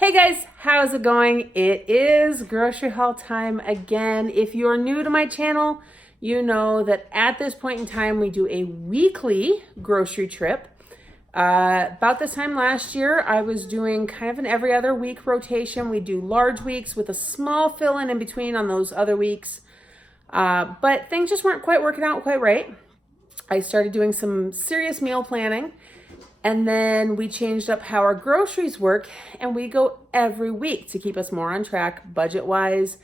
Hey guys, how's it going? It is grocery haul time again. If you're new to my channel, you know that at this point in time, we do a weekly grocery trip. About this time last year, I was doing kind of an every other week rotation. We do large weeks with a small fill-in in between on those other weeks. But things just weren't quite working out quite right. I started doing some serious meal planning. And then we changed up how our groceries work, and we go every week to keep us more on track, budget-wise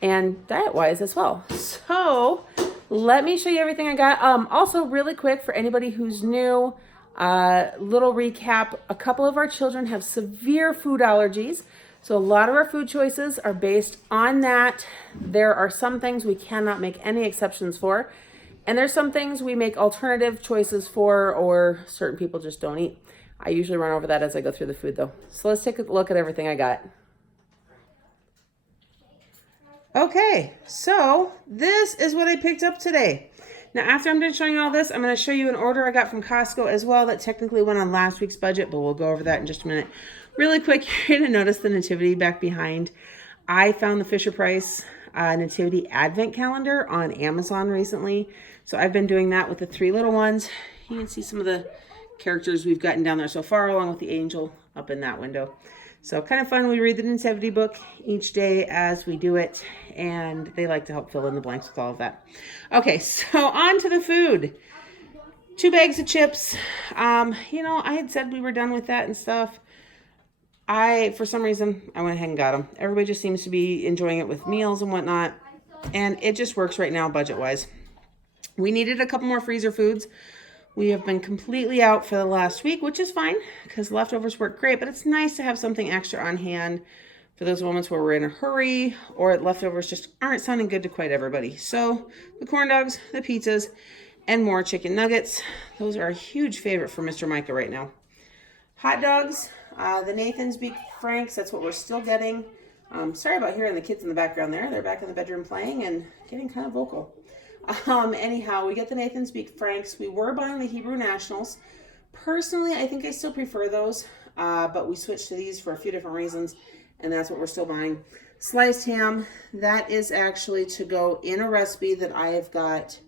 and diet-wise as well. So let me show you everything I got. Also, really quick, for anybody who's new, little recap. A couple of our children have severe food allergies. So a lot of our food choices are based on that. There are some things we cannot make any exceptions for. And there's some things we make alternative choices for, or certain people just don't eat. I usually run over that as I go through the food though. So let's take a look at everything I got. Okay, so this is what I picked up today. Now, after I'm done showing you all this, I'm going to show you an order I got from Costco as well that technically went on last week's budget, but we'll go over that in just a minute. Really quick, you're going to notice the nativity back behind. I found the Fisher-Price Nativity Advent Calendar on Amazon recently. So I've been doing that with the three little ones. You can see some of the characters we've gotten down there so far, along with the angel up in that window. So kind of fun. We read the nativity book each day as we do it, and they like to help fill in the blanks with all of that. Okay, so on to the food. 2 bags of chips. I had said we were done with that and stuff. For some reason, I went ahead and got them. Everybody just seems to be enjoying it with meals and whatnot, and it just works right now budget-wise. We needed a couple more freezer foods. We have been completely out for the last week, which is fine because leftovers work great, but it's nice to have something extra on hand for those moments where we're in a hurry or leftovers just aren't sounding good to quite everybody. So the corn dogs, the pizzas, and more chicken nuggets. Those are a huge favorite for Mr. Micah right now. Hot dogs, the Nathan's Beef Franks, that's what we're still getting. Sorry about hearing the kids in the background there. They're back in the bedroom playing and getting kind of vocal. Anyhow, we get the Nathan's Beef Franks. We were buying the Hebrew Nationals. Personally, I think I still prefer those, but we switched to these for a few different reasons, and that's what we're still buying. Sliced ham, that is actually to go in a recipe that I have got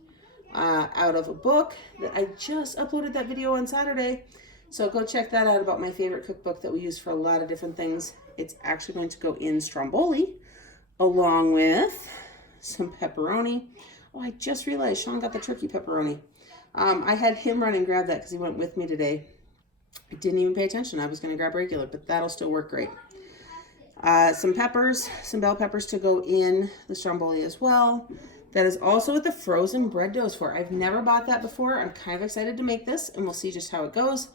out of a book that I just uploaded that video on Saturday. So go check that out about my favorite cookbook that we use for a lot of different things. It's actually going to go in stromboli along with some pepperoni. Oh, I just realized Sean got the turkey pepperoni. I had him run and grab that because he went with me today. I didn't even pay attention. I was going to grab regular, but that'll still work great. Some peppers, some bell peppers to go in the stromboli as well. That is also what the frozen bread dough is for. I've never bought that before. I'm kind of excited to make this, and we'll see just how it goes.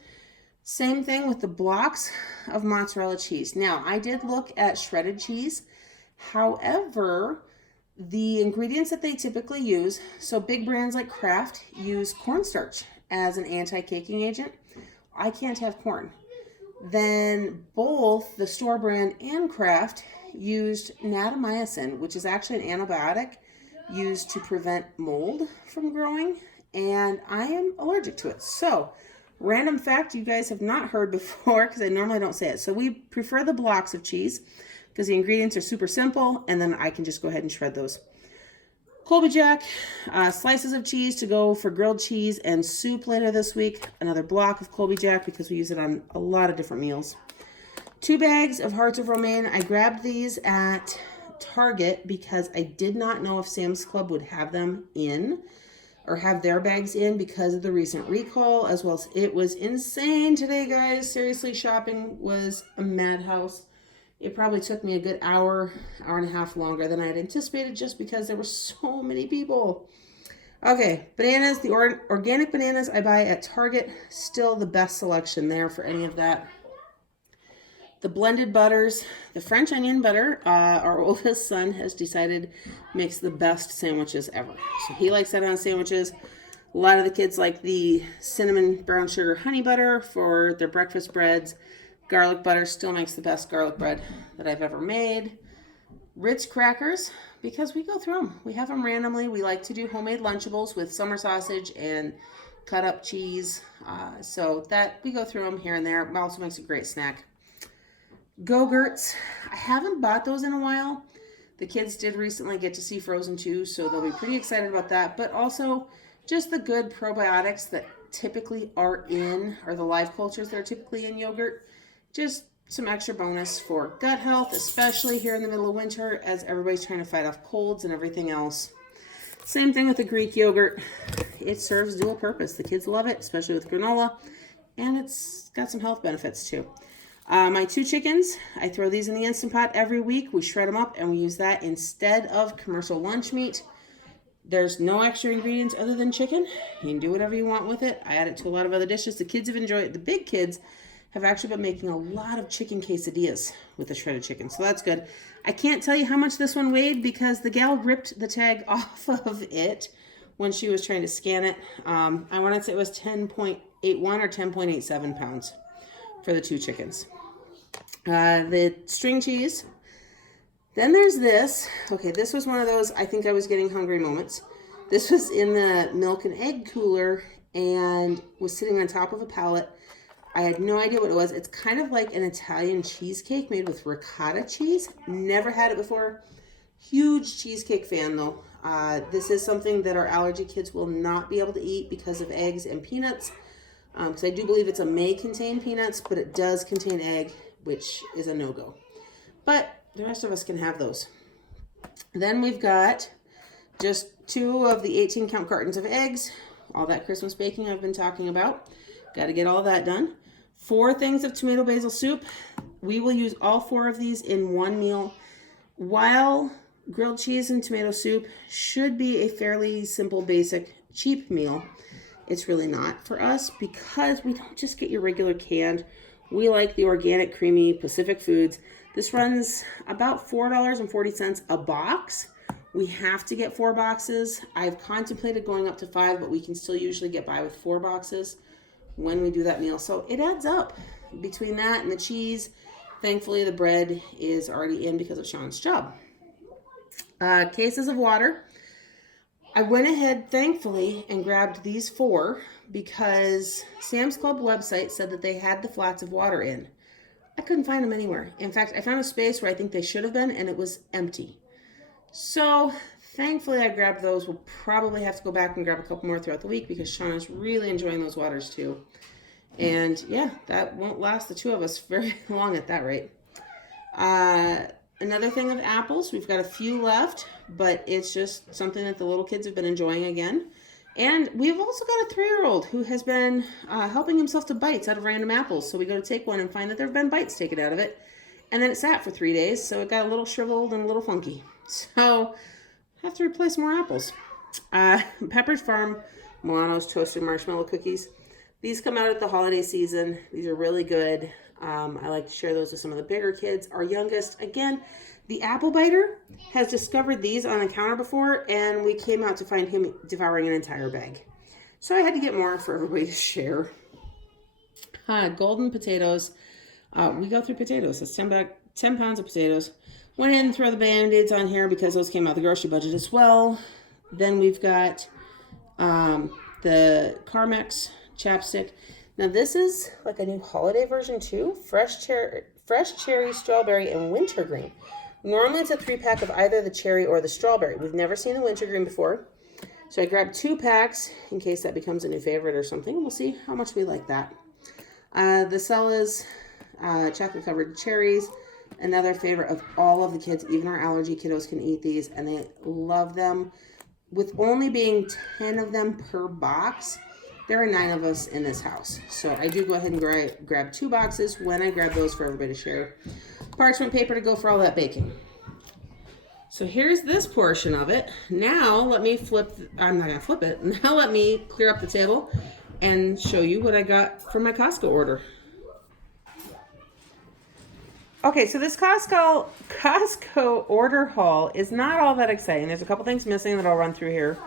Same thing with the blocks of mozzarella cheese. Now, I did look at shredded cheese. However, the ingredients that they typically use, so big brands like Kraft use cornstarch as an anti-caking agent. I can't have corn. Then both the store brand and Kraft used natamycin, which is actually an antibiotic used to prevent mold from growing, and I am allergic to it. So, random fact you guys have not heard before, because I normally don't say it. So we prefer the blocks of cheese because the ingredients are super simple, and then I can just go ahead and shred those. Colby Jack, slices of cheese to go for grilled cheese and soup later this week. Another block of Colby Jack because we use it on a lot of different meals. 2 bags of hearts of romaine. I grabbed these at Target because I did not know if Sam's Club would have them in or have their bags in because of the recent recall, as well as it was insane today, guys. Seriously, shopping was a madhouse. It probably took me a good hour and a half longer than I had anticipated just because there were so many people. Okay, bananas, the organic bananas I buy at Target, still the best selection there for any of that. The blended butters, the French onion butter, our oldest son has decided makes the best sandwiches ever. So he likes that on sandwiches. A lot of the kids like the cinnamon brown sugar honey butter for their breakfast breads. Garlic butter still makes the best garlic bread that I've ever made. Ritz crackers, because we go through them. We have them randomly. We like to do homemade Lunchables with summer sausage and cut up cheese. So that we go through them here and there. It also makes a great snack. Go-Gurts. I haven't bought those in a while. The kids did recently get to see Frozen 2, so they'll be pretty excited about that. But also just the good probiotics that typically are in, or the live cultures that are typically in yogurt. Just some extra bonus for gut health, especially here in the middle of winter as everybody's trying to fight off colds and everything else. Same thing with the Greek yogurt. It serves dual purpose. The kids love it, especially with granola, and it's got some health benefits too. My 2 chickens, I throw these in the Instant Pot every week. We shred them up and we use that instead of commercial lunch meat. There's no extra ingredients other than chicken. You can do whatever you want with it. I add it to a lot of other dishes. The kids have enjoyed it. The big kids have actually been making a lot of chicken quesadillas with the shredded chicken, so that's good. I can't tell you how much this one weighed because the gal ripped the tag off of it when she was trying to scan it. I want to say it was 10.81 or 10.87 pounds for the 2 chickens. The string cheese. Then there's this. Okay, this was one of those I think I was getting hungry moments. This was in the milk and egg cooler and was sitting on top of a pallet. I had no idea what it was. It's kind of like an Italian cheesecake made with ricotta cheese. Never had it before. Huge cheesecake fan though. This is something that our allergy kids will not be able to eat because of eggs and peanuts. Because I do believe it's a may contain peanuts, but it does contain egg, which is a no-go. But the rest of us can have those. Then we've got just 2 of the 18 count cartons of eggs. All that Christmas baking I've been talking about. Got to get all that done. 4 things of tomato basil soup. We will use all 4 of these in one meal. While grilled cheese and tomato soup should be a fairly simple, basic, cheap meal, it's really not for us because we don't just get your regular canned. We like the organic, creamy Pacific Foods. This runs about $4.40 a box. We have to get 4 boxes. I've contemplated going up to 5, but we can still usually get by with 4 boxes when we do that meal. So it adds up between that and the cheese. Thankfully, the bread is already in because of Sean's job. Cases of water. I went ahead, thankfully, and grabbed these 4 because Sam's Club website said that they had the flats of water in. I couldn't find them anywhere. In fact, I found a space where I think they should have been, and it was empty. So, thankfully, I grabbed those. We'll probably have to go back and grab a couple more throughout the week because Sean is really enjoying those waters too. And yeah, that won't last the 2 of us very long at that rate. Another thing of apples. We've got a few left, but it's just something that the little kids have been enjoying again. And we've also got a 3-year-old who has been helping himself to bites out of random apples. So we go to take one and find that there have been bites taken out of it. And then it sat for 3 days, so it got a little shriveled and a little funky. So I have to replace more apples. Pepperidge Farm Milano's Toasted Marshmallow Cookies. These come out at the holiday season. These are really good. I like to share those with some of the bigger kids. Our youngest, again, the apple biter has discovered these on the counter before, and we came out to find him devouring an entire bag. So I had to get more for everybody to share. Golden potatoes. We go through potatoes. It's 10 pounds of potatoes. Went ahead and throw the Band-Aids on here because those came out of the grocery budget as well. Then we've got the Carmex chapstick. Now this is like a new holiday version too. Fresh cherry, strawberry, and wintergreen. Normally it's a 3-pack of either the cherry or the strawberry. We've never seen the wintergreen before. So I grabbed 2 packs in case that becomes a new favorite or something. We'll see how much we like that. The Cella's chocolate covered cherries. Another favorite of all of the kids. Even our allergy kiddos can eat these and they love them. With only being 10 of them per box, there are 9 of us in this house. So I do go ahead and grab 2 boxes when I grab those for everybody to share. Parchment paper to go for all that baking. So here's this portion of it. Now let me I'm not gonna flip it. Now let me clear up the table and show you what I got from my Costco order. Okay, so this Costco order haul is not all that exciting. There's a couple things missing that I'll run through here.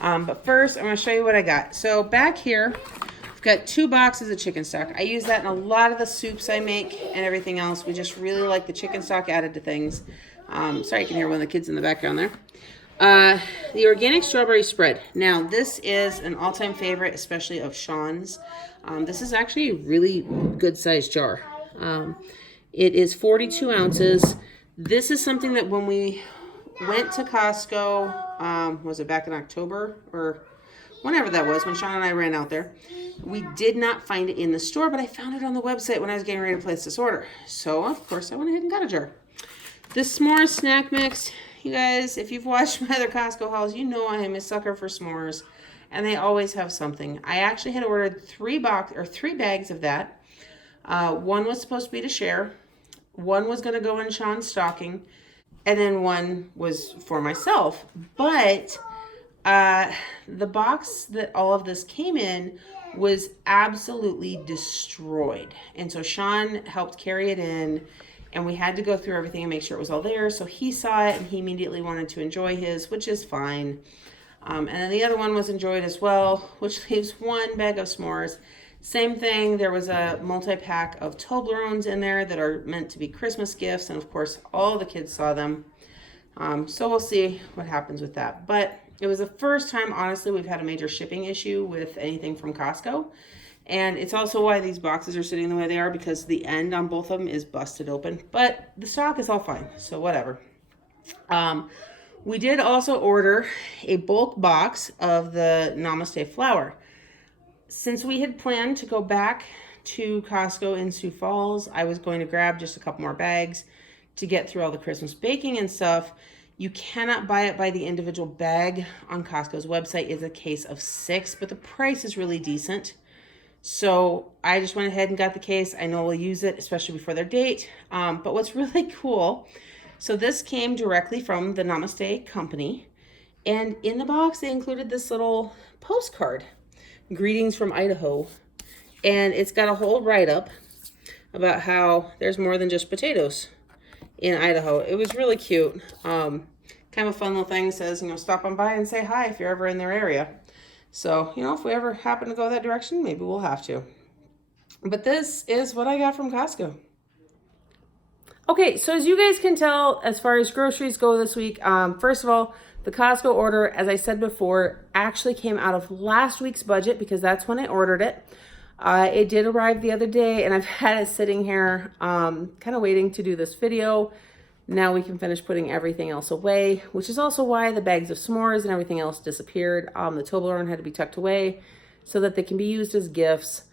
But first, I'm going to show you what I got. So back here, I've got 2 boxes of chicken stock. I use that in a lot of the soups I make and everything else. We just really like the chicken stock added to things. Sorry, you can hear one of the kids in the background there. The organic strawberry spread. Now, this is an all-time favorite, especially of Sean's. This is actually a really good-sized jar. It is 42 ounces. This is something that when we went to Costco, was it back in October or whenever that was, when Sean and I ran out there, we did not find it in the store, but I found it on the website when I was getting ready to place this order. So, of course, I went ahead and got a jar. This s'mores snack mix, you guys, if you've watched my other Costco hauls, you know I am a sucker for s'mores, and they always have something. I actually had ordered 3 bags of that. One was supposed to be to share. One was going to go in Sean's stocking, and then one was for myself. But the box that all of this came in was absolutely destroyed. And so Sean helped carry it in, and we had to go through everything and make sure it was all there. So he saw it and he immediately wanted to enjoy his, which is fine. And then the other one was enjoyed as well, which leaves 1 bag of s'mores. Same thing, there was a multi-pack of Toblerones in there that are meant to be Christmas gifts, and of course all the kids saw them. So we'll see what happens with that. But it was the first time, honestly, we've had a major shipping issue with anything from Costco. And it's also why these boxes are sitting the way they are, because the end on both of them is busted open. But the stock is all fine, so whatever. We did also order a bulk box of the Namaste flour. Since we had planned to go back to Costco in Sioux Falls, I was going to grab just a couple more bags to get through all the Christmas baking and stuff. You cannot buy it by the individual bag on Costco's website. It's a case of 6, but the price is really decent. So I just went ahead and got the case. I know we'll use it, especially before their date. But what's really cool, so this came directly from the Namaste company. And in the box, they included this little postcard. Greetings from Idaho, and it's got a whole write-up about how there's more than just potatoes in Idaho. It was really cute. Kind of a fun little thing. It says, stop on by and say hi if you're ever in their area. So, if we ever happen to go that direction, maybe we'll have to. But this is what I got from Costco. Okay, so as you guys can tell, as far as groceries go this week, first of all, the Costco order, as I said before, actually came out of last week's budget because that's when I ordered it. It did arrive the other day, and I've had it sitting here kind of waiting to do this video. Now we can finish putting everything else away, which is also why the bags of s'mores and everything else disappeared. The Toblerone had to be tucked away so that they can be used as gifts.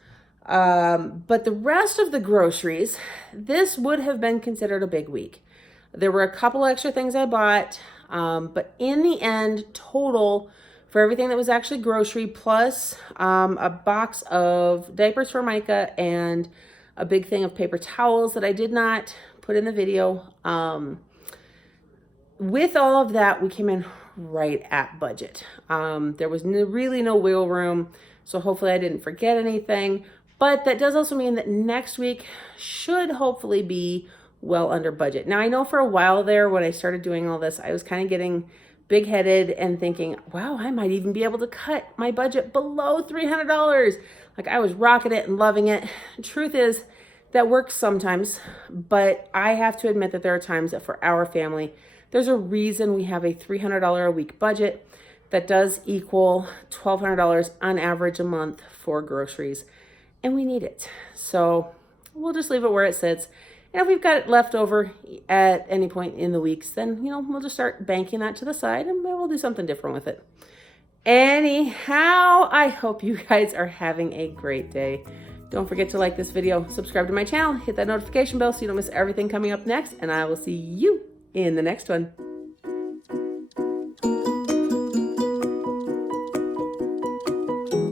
But the rest of the groceries, this would have been considered a big week. There were a couple extra things I bought. But in the end, total for everything that was actually grocery, plus a box of diapers for Micah and a big thing of paper towels that I did not put in the video. With all of that, we came in right at budget. There was really no wiggle room, so hopefully I didn't forget anything. But that does also mean that next week should hopefully be well under budget. Now, I know for a while there when I started doing all this, I was kind of getting big-headed and thinking, wow, I might even be able to cut my budget below $300. Like, I was rocking it and loving it. Truth is, that works sometimes, but I have to admit that there are times that for our family, there's a reason we have a $300 a week budget that does equal $1,200 on average a month for groceries, and we need it. So we'll just leave it where it sits. And if we've got it left over at any point in the weeks, then, we'll just start banking that to the side and maybe we'll do something different with it. Anyhow, I hope you guys are having a great day. Don't forget to like this video, subscribe to my channel, hit that notification bell so you don't miss everything coming up next, and I will see you in the next one.